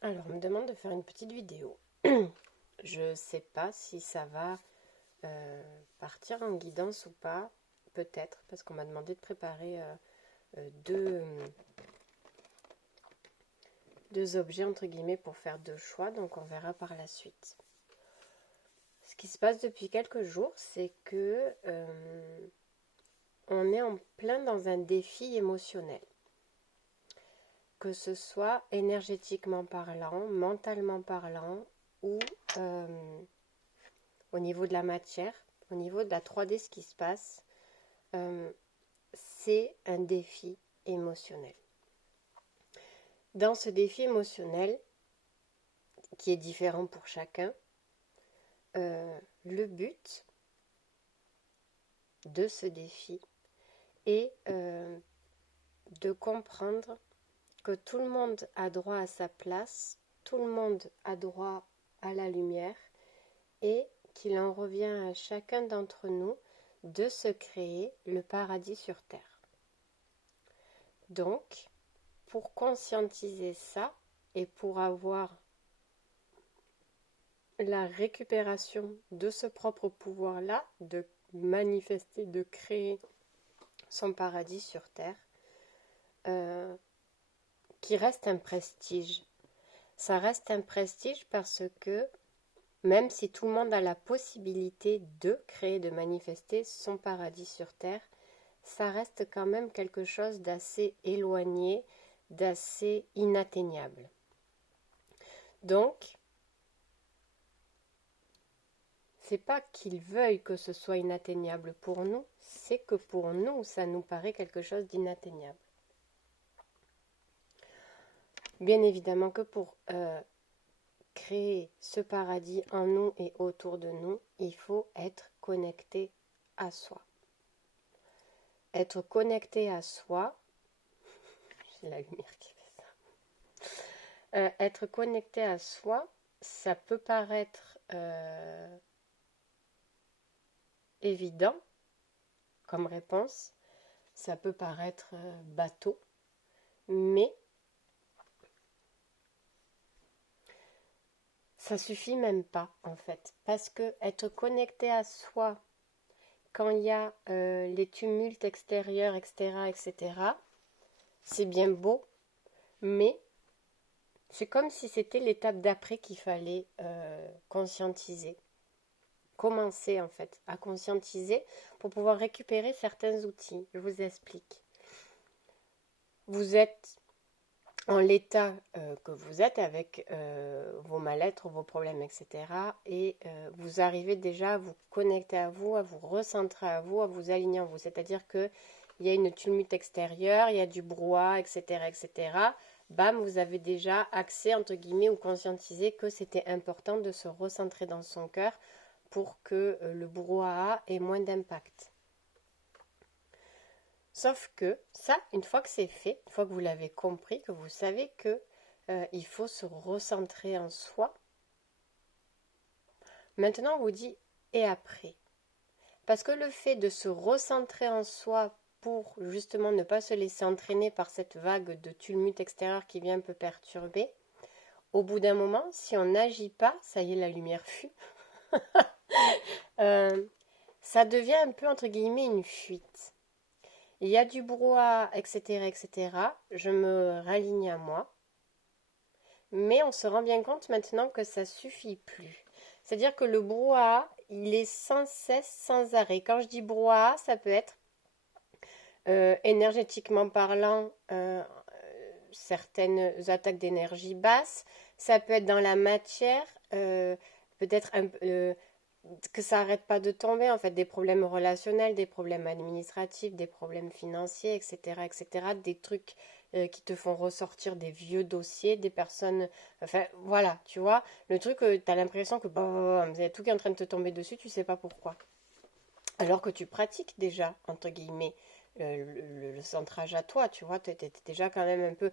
Alors, on me demande de faire une petite vidéo. Je sais pas si ça va partir en guidance ou pas. Peut-être, parce qu'on m'a demandé de préparer deux, deux objets, entre guillemets, pour faire deux choix. Donc, on verra par la suite. Ce qui se passe depuis quelques jours, c'est que on est en plein dans un défi émotionnel. Que ce soit énergétiquement parlant, mentalement parlant ou au niveau de la matière, au niveau de la 3D, ce qui se passe, euh, c'est un défi émotionnel. Dans ce défi émotionnel, qui est différent pour chacun, le but de ce défi est de comprendre que tout le monde a droit à sa place, tout le monde a droit à la lumière et qu'il en revient à chacun d'entre nous de se créer le paradis sur Terre. Donc, pour conscientiser ça et pour avoir la récupération de ce propre pouvoir-là, de manifester, de créer son paradis sur Terre, qui reste un prestige. Ça reste un prestige parce que même si tout le monde a la possibilité de créer, de manifester son paradis sur Terre, ça reste quand même quelque chose d'assez éloigné, d'assez inatteignable. Donc, c'est pas qu'ils veuillent que ce soit inatteignable pour nous, c'est que pour nous, ça nous paraît quelque chose d'inatteignable. Bien évidemment que pour créer ce paradis en nous et autour de nous, il faut être connecté à soi. Être connecté à soi, j'ai la lumière qui fait ça. Être connecté à soi, ça peut paraître évident comme réponse, ça peut paraître bateau, mais ça suffit même pas en fait, parce que être connecté à soi quand il y a les tumultes extérieurs, etc., etc., c'est bien beau, mais c'est comme si c'était l'étape d'après qu'il fallait conscientiser. Commencer en fait à conscientiser pour pouvoir récupérer certains outils. Je vous explique. Vous êtes en l'état que vous êtes avec vos mal-être, vos problèmes, etc. Et vous arrivez déjà à vous connecter à vous recentrer à vous aligner en vous. C'est-à-dire qu'il y a une tumulte extérieure, il y a du brouhaha, etc., etc. Bam, vous avez déjà accès, entre guillemets, ou conscientisé que c'était important de se recentrer dans son cœur pour que le brouhaha ait moins d'impact. Sauf que ça, une fois que c'est fait, une fois que vous l'avez compris, que vous savez que il faut se recentrer en soi, maintenant on vous dit et après. Parce que le fait de se recentrer en soi pour justement ne pas se laisser entraîner par cette vague de tumulte extérieur qui vient un peu perturber, au bout d'un moment, si on n'agit pas, ça y est, la lumière fuit, ça devient un peu entre guillemets une fuite. Il y a du brouhaha, etc., etc. Je me raligne à moi. Mais on se rend bien compte maintenant que ça suffit plus. C'est-à-dire que le brouhaha, il est sans cesse, sans arrêt. Quand je dis brouhaha, ça peut être énergétiquement parlant, certaines attaques d'énergie basse. Ça peut être dans la matière, peut-être que ça n'arrête pas de tomber, en fait, des problèmes relationnels, des problèmes administratifs, des problèmes financiers, etc., etc., des trucs qui te font ressortir des vieux dossiers, des personnes, enfin, voilà, tu vois, le truc, tu as l'impression que il y a tout qui est en train de te tomber dessus, tu sais pas pourquoi. Alors que tu pratiques déjà, entre guillemets, le centrage à toi, tu vois, tu es déjà quand même un peu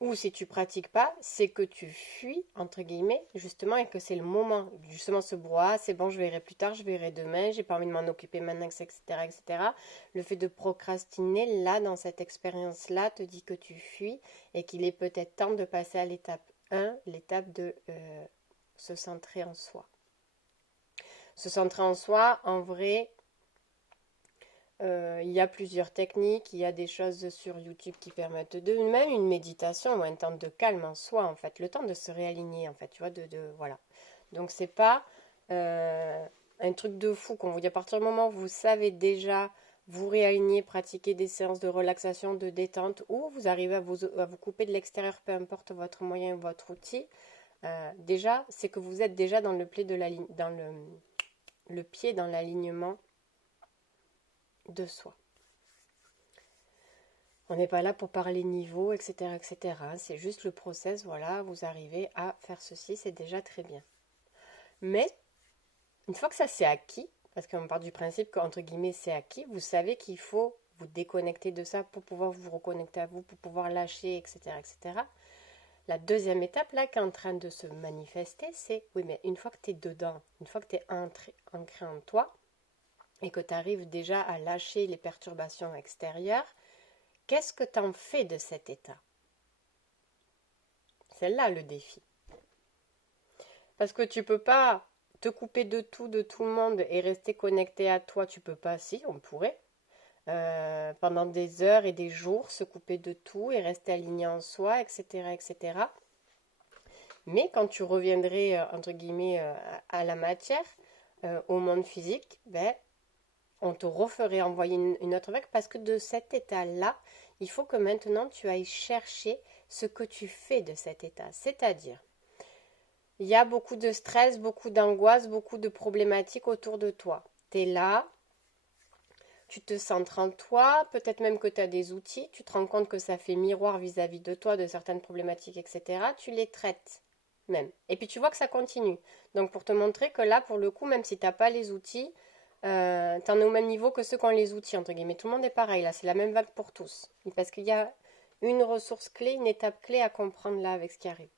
ou si tu pratiques pas, c'est que tu fuis, entre guillemets, justement, et que c'est le moment. Justement, ce brouhaha, c'est bon, je verrai plus tard, je verrai demain, j'ai pas envie de m'en occuper maintenant, etc., etc. Le fait de procrastiner, là, dans cette expérience-là, te dit que tu fuis et qu'il est peut-être temps de passer à l'étape l'étape de se centrer en soi. Se centrer en soi, en vrai, il y a plusieurs techniques, il y a des choses sur YouTube qui permettent même une méditation ou un temps de calme en soi, en fait, le temps de se réaligner, en fait, tu vois, voilà. Donc, c'est pas un truc de fou qu'on vous dit à partir du moment où vous savez déjà vous réaligner, pratiquer des séances de relaxation, de détente, ou vous arrivez à vous couper de l'extérieur, peu importe votre moyen ou votre outil, déjà, c'est que vous êtes déjà dans le pied dans l'alignement de soi. On n'est pas là pour parler niveau, etc., etc. C'est juste le process, voilà, vous arrivez à faire ceci, c'est déjà très bien. Mais, une fois que ça c'est acquis, parce qu'on part du principe qu'entre guillemets c'est acquis, vous savez qu'il faut vous déconnecter de ça pour pouvoir vous reconnecter à vous, pour pouvoir lâcher, etc., etc. La deuxième étape, là, qui est en train de se manifester, c'est, oui, mais une fois que tu es dedans, une fois que tu es ancré en toi, et que tu arrives déjà à lâcher les perturbations extérieures, qu'est-ce que tu en fais de cet état? C'est là le défi. Parce que tu peux pas te couper de tout le monde et rester connecté à toi. Tu peux pas, si, on pourrait. Pendant des heures et des jours, se couper de tout et rester aligné en soi, etc., etc. Mais quand tu reviendrais, entre guillemets, à la matière, au monde physique, ben, on te referait envoyer une autre vague parce que de cet état-là, il faut que maintenant tu ailles chercher ce que tu fais de cet état. C'est-à-dire, il y a beaucoup de stress, beaucoup d'angoisse, beaucoup de problématiques autour de toi. Tu es là, tu te centres en toi, peut-être même que tu as des outils, tu te rends compte que ça fait miroir vis-à-vis de toi, de certaines problématiques, etc. Tu les traites même. Et puis tu vois que ça continue. Donc pour te montrer que là, pour le coup, même si tu n'as pas les outils, tu en es au même niveau que ceux qui ont les outils, entre guillemets. Tout le monde est pareil, là, c'est la même vague pour tous. Parce qu'il y a une ressource clé, une étape clé à comprendre là avec ce qui arrive.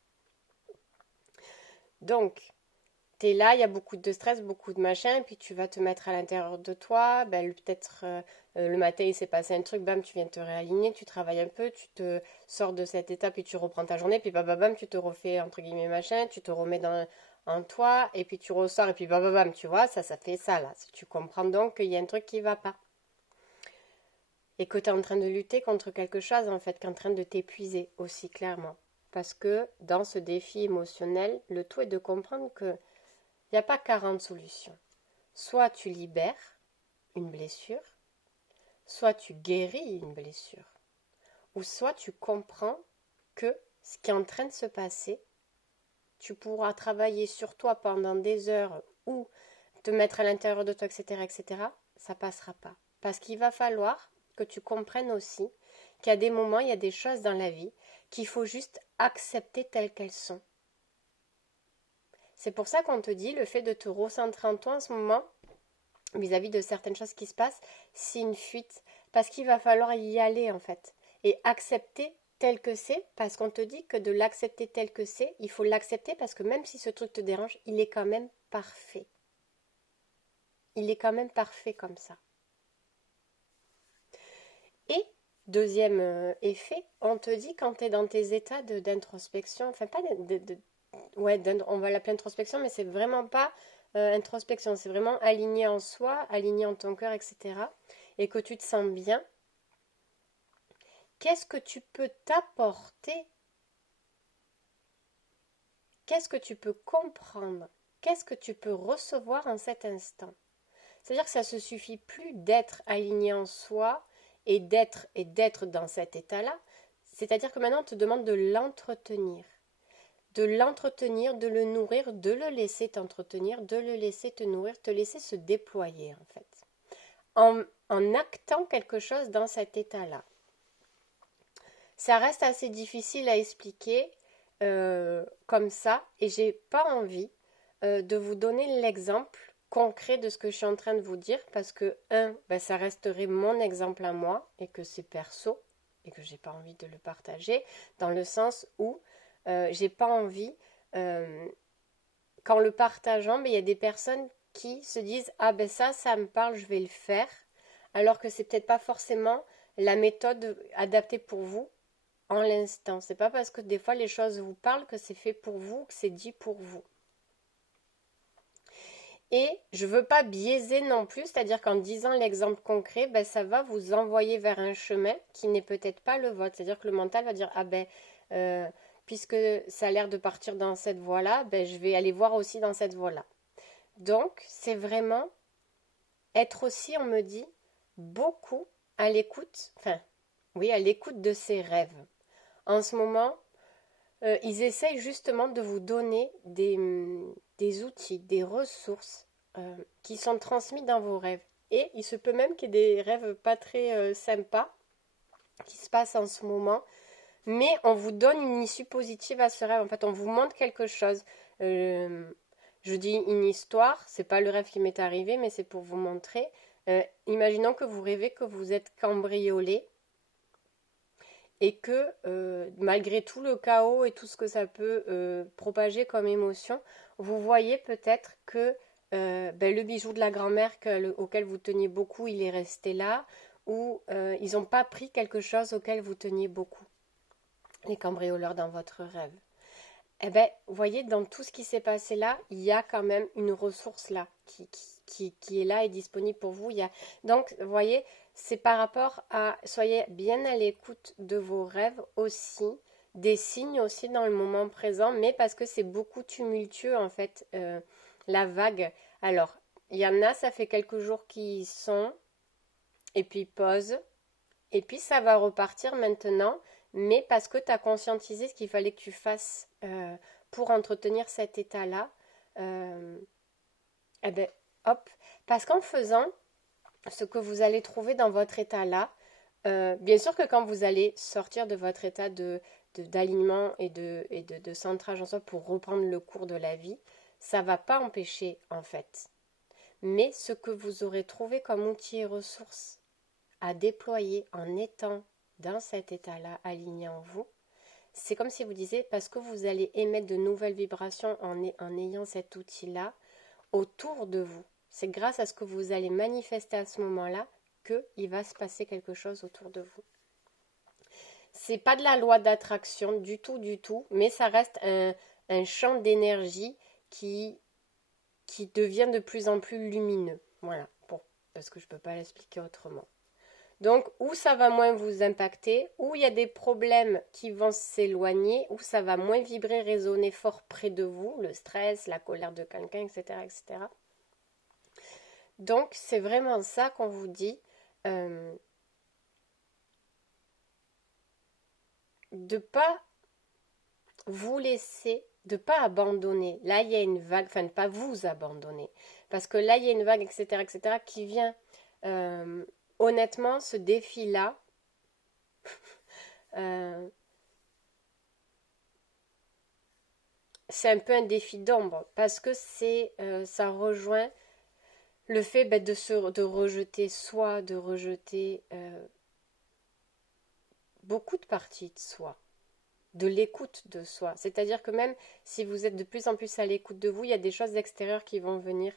Donc, tu es là, il y a beaucoup de stress, beaucoup de machin, et puis tu vas te mettre à l'intérieur de toi, ben, peut-être le matin il s'est passé un truc, bam, tu viens te réaligner, tu travailles un peu, tu te sors de cette étape, puis tu reprends ta journée, puis bam, bam, bam, tu te refais, entre guillemets, machin, tu te remets en toi, et puis tu ressors, et puis bam, bam, bam, tu vois, ça fait ça, là. Tu comprends donc qu'il y a un truc qui va pas. Et que tu es en train de lutter contre quelque chose, en fait, qui est en train de t'épuiser aussi, clairement. Parce que dans ce défi émotionnel, le tout est de comprendre que il n'y a pas 40 solutions. Soit tu libères une blessure, soit tu guéris une blessure, ou soit tu comprends que ce qui est en train de se passer, tu pourras travailler sur toi pendant des heures ou te mettre à l'intérieur de toi, etc., etc., ça passera pas. Parce qu'il va falloir que tu comprennes aussi qu'il y a des moments, il y a des choses dans la vie qu'il faut juste accepter telles qu'elles sont. C'est pour ça qu'on te dit le fait de te recentrer en toi en ce moment, vis-à-vis de certaines choses qui se passent, c'est une fuite. Parce qu'il va falloir y aller en fait. Et accepter tel que c'est, parce qu'on te dit que de l'accepter tel que c'est, il faut l'accepter parce que même si ce truc te dérange, il est quand même parfait. Il est quand même parfait comme ça. Et deuxième effet, on te dit quand tu es dans tes états d'introspection, enfin pas ouais, on va l'appeler introspection, mais c'est vraiment pas introspection, c'est vraiment aligné en soi, aligné en ton cœur, etc. Et que tu te sens bien, qu'est-ce que tu peux t'apporter? Qu'est-ce que tu peux comprendre? Qu'est-ce que tu peux recevoir en cet instant? C'est-à-dire que ça ne se suffit plus d'être aligné en soi et d'être dans cet état-là. C'est-à-dire que maintenant, on te demande de l'entretenir. De l'entretenir, de le nourrir, de le laisser t'entretenir, de le laisser te nourrir, te laisser se déployer en fait. En actant quelque chose dans cet état-là. Ça reste assez difficile à expliquer comme ça et j'ai pas envie de vous donner l'exemple concret de ce que je suis en train de vous dire parce que ça resterait mon exemple à moi et que c'est perso et que j'ai pas envie de le partager dans le sens où j'ai pas envie qu'en le partageant, il y a des personnes qui se disent ah ben ça me parle, je vais le faire alors que c'est peut-être pas forcément la méthode adaptée pour vous en l'instant. C'est pas parce que des fois les choses vous parlent que c'est fait pour vous, que c'est dit pour vous. Et je veux pas biaiser non plus, c'est-à-dire qu'en disant l'exemple concret, ben, ça va vous envoyer vers un chemin qui n'est peut-être pas le vôtre. C'est-à-dire que le mental va dire, ah ben, euh, puisque ça a l'air de partir dans cette voie-là, ben, je vais aller voir aussi dans cette voie-là. Donc, c'est vraiment être aussi, on me dit, beaucoup à l'écoute, enfin, oui, à l'écoute de ses rêves. En ce moment, ils essayent justement de vous donner des outils, des ressources qui sont transmis dans vos rêves. Et il se peut même qu'il y ait des rêves pas très sympas qui se passent en ce moment, mais on vous donne une issue positive à ce rêve. En fait, on vous montre quelque chose. Euh, je dis une histoire, c'est pas le rêve qui m'est arrivé, mais c'est pour vous montrer. Imaginons que vous rêvez que vous êtes cambriolé et que malgré tout le chaos et tout ce que ça peut propager comme émotion, vous voyez peut-être que ben, le bijou de la grand-mère auquel vous teniez beaucoup, il est resté là, ou ils n'ont pas pris quelque chose auquel vous teniez beaucoup, les cambrioleurs dans votre rêve. Eh bien, vous voyez, dans tout ce qui s'est passé là, il y a quand même une ressource là qui est là et disponible pour vous. Donc, vous voyez, c'est par rapport à, soyez bien à l'écoute de vos rêves aussi, des signes aussi dans le moment présent, mais parce que c'est beaucoup tumultueux en fait, la vague. Alors, il y en a, ça fait quelques jours qu'ils y sont, et puis pause, et puis ça va repartir maintenant, mais parce que tu as conscientisé ce qu'il fallait que tu fasses pour entretenir cet état-là, euh, eh ben, hop, parce qu'en faisant ce que vous allez trouver dans votre état-là, bien sûr que quand vous allez sortir de votre état d'alignement et de centrage en soi pour reprendre le cours de la vie, ça ne va pas empêcher en fait. Mais ce que vous aurez trouvé comme outil et ressources à déployer en étant dans cet état-là aligné en vous, c'est comme si vous disiez, parce que vous allez émettre de nouvelles vibrations en ayant cet outil-là autour de vous. C'est grâce à ce que vous allez manifester à ce moment-là qu'il va se passer quelque chose autour de vous. C'est pas de la loi d'attraction du tout, mais ça reste un champ d'énergie qui devient de plus en plus lumineux. Voilà, bon, parce que je ne peux pas l'expliquer autrement. Donc, où ça va moins vous impacter, où il y a des problèmes qui vont s'éloigner, où ça va moins vibrer, résonner fort près de vous, le stress, la colère de quelqu'un, etc., etc. Donc, c'est vraiment ça qu'on vous dit, de pas vous laisser, de pas abandonner. Là, il y a une vague, enfin, de pas vous abandonner. Parce que là, il y a une vague, etc., qui vient. Honnêtement, ce défi-là, c'est un peu un défi d'ombre. Parce que ça rejoint le fait de rejeter soi, de rejeter beaucoup de parties de soi, de l'écoute de soi. C'est-à-dire que même si vous êtes de plus en plus à l'écoute de vous, il y a des choses extérieures qui vont venir.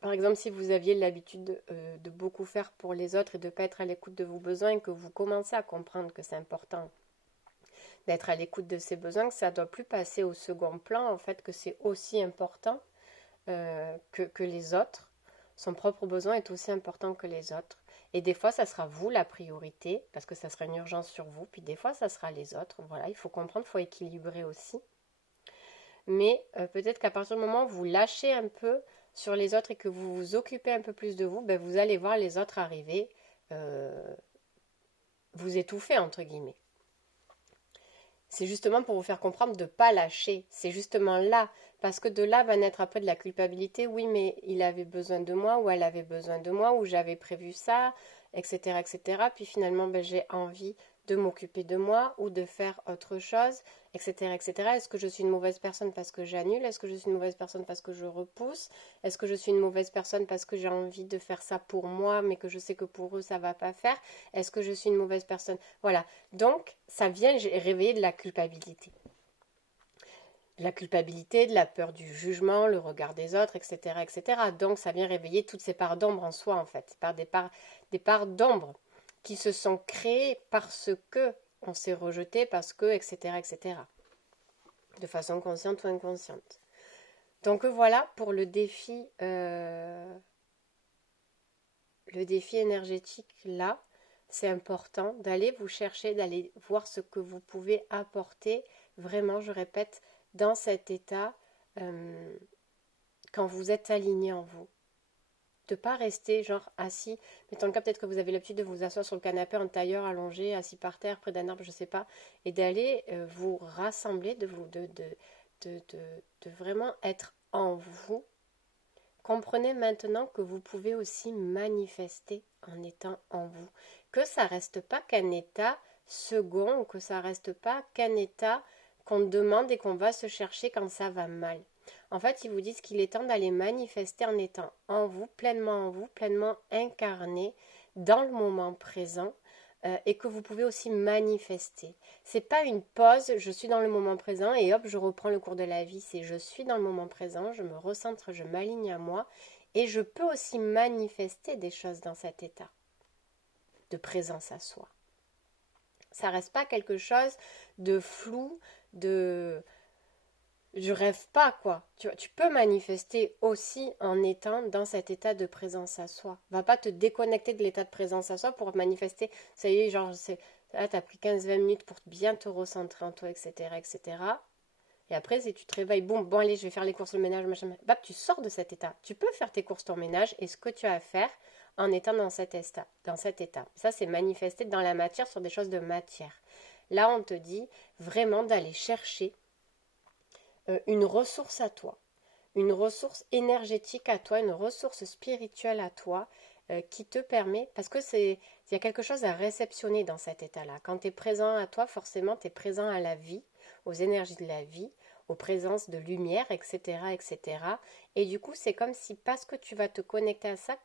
Par exemple, si vous aviez l'habitude de beaucoup faire pour les autres et de ne pas être à l'écoute de vos besoins et que vous commencez à comprendre que c'est important d'être à l'écoute de ses besoins, que ça ne doit plus passer au second plan, en fait, que c'est aussi important que les autres. Son propre besoin est aussi important que les autres. Et des fois, ça sera vous la priorité, parce que ça sera une urgence sur vous, puis des fois, ça sera les autres. Voilà, il faut comprendre, il faut équilibrer aussi. Mais peut-être qu'à partir du moment où vous lâchez un peu sur les autres et que vous vous occupez un peu plus de vous, ben vous allez voir les autres arriver, vous étouffer, entre guillemets. C'est justement pour vous faire comprendre de ne pas lâcher. C'est justement là. Parce que de là va naître après de la culpabilité. Oui, mais il avait besoin de moi, ou elle avait besoin de moi, ou j'avais prévu ça, etc., etc. Puis finalement, ben, j'ai envie de m'occuper de moi ou de faire autre chose, etc., etc. Est-ce que je suis une mauvaise personne parce que j'annule? Est-ce que je suis une mauvaise personne parce que je repousse? Est-ce que je suis une mauvaise personne parce que j'ai envie de faire ça pour moi, mais que je sais que pour eux, ça va pas faire? Est-ce que je suis une mauvaise personne? Voilà. Donc, ça vient réveiller de la culpabilité. De la culpabilité, de la peur du jugement, le regard des autres, etc., etc. Donc, ça vient réveiller toutes ces parts d'ombre en soi, en fait. Des parts d'ombre qui se sont créées parce que on s'est rejeté parce que, etc., etc. De façon consciente ou inconsciente. Donc voilà pour le défi énergétique là. C'est important d'aller vous chercher, d'aller voir ce que vous pouvez apporter, vraiment, je répète, dans cet état quand vous êtes aligné en vous. De ne pas rester genre assis, mettons le cas peut-être que vous avez l'habitude de vous asseoir sur le canapé en tailleur allongé, assis par terre, près d'un arbre, je ne sais pas, et d'aller vous rassembler, de vraiment être en vous. Comprenez maintenant que vous pouvez aussi manifester en étant en vous. Que ça reste pas qu'un état second, ou que ça reste pas qu'un état qu'on demande et qu'on va se chercher quand ça va mal. En fait, ils vous disent qu'il est temps d'aller manifester en étant en vous, pleinement incarné dans le moment présent, et que vous pouvez aussi manifester. C'est pas une pause, je suis dans le moment présent et hop, je reprends le cours de la vie. C'est je suis dans le moment présent, je me recentre, je m'aligne à moi et je peux aussi manifester des choses dans cet état de présence à soi. Ça reste pas quelque chose de flou, de je rêve pas quoi. Tu peux manifester aussi en étant dans cet état de présence à soi. Va pas te déconnecter de l'état de présence à soi pour manifester. Ça y est, genre, là, tu as pris 15-20 minutes pour bien te recentrer en toi, etc., etc. Et après, si tu te réveilles, bon, allez, je vais faire les courses, le ménage, machin, bah, tu sors de cet état. Tu peux faire tes courses, ton ménage et ce que tu as à faire en étant dans cet état. Ça, c'est manifester dans la matière sur des choses de matière. Là, on te dit vraiment d'aller chercher une ressource à toi, une ressource énergétique à toi, une ressource spirituelle à toi qui te permet, parce que il y a quelque chose à réceptionner dans cet état-là. Quand tu es présent à toi, forcément, tu es présent à la vie, aux énergies de la vie, aux présences de lumière, etc., etc. Et du coup, c'est comme si, parce que tu vas te connecter à ça,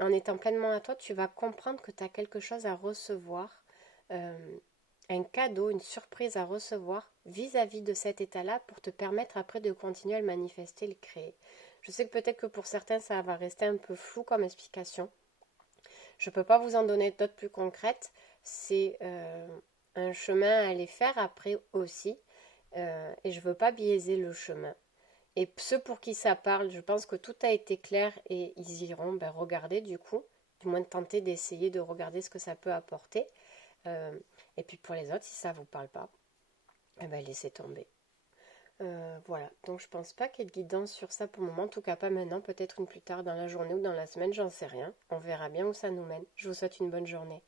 en étant pleinement à toi, tu vas comprendre que tu as quelque chose à recevoir, un cadeau, une surprise à recevoir vis-à-vis de cet état-là pour te permettre après de continuer à le manifester, le créer. Je sais que peut-être que pour certains, ça va rester un peu flou comme explication. Je ne peux pas vous en donner d'autres plus concrètes. C'est un chemin à aller faire après aussi. Et je ne veux pas biaiser le chemin. Et ceux pour qui ça parle, je pense que tout a été clair et ils iront regarder du coup. Du moins tenter d'essayer de regarder ce que ça peut apporter. Et puis pour les autres, si ça ne vous parle pas, laissez tomber. Voilà, donc je pense pas qu'il y ait de guidance sur ça pour le moment, en tout cas pas maintenant, peut-être une plus tard dans la journée ou dans la semaine, j'en sais rien. On verra bien où ça nous mène. Je vous souhaite une bonne journée.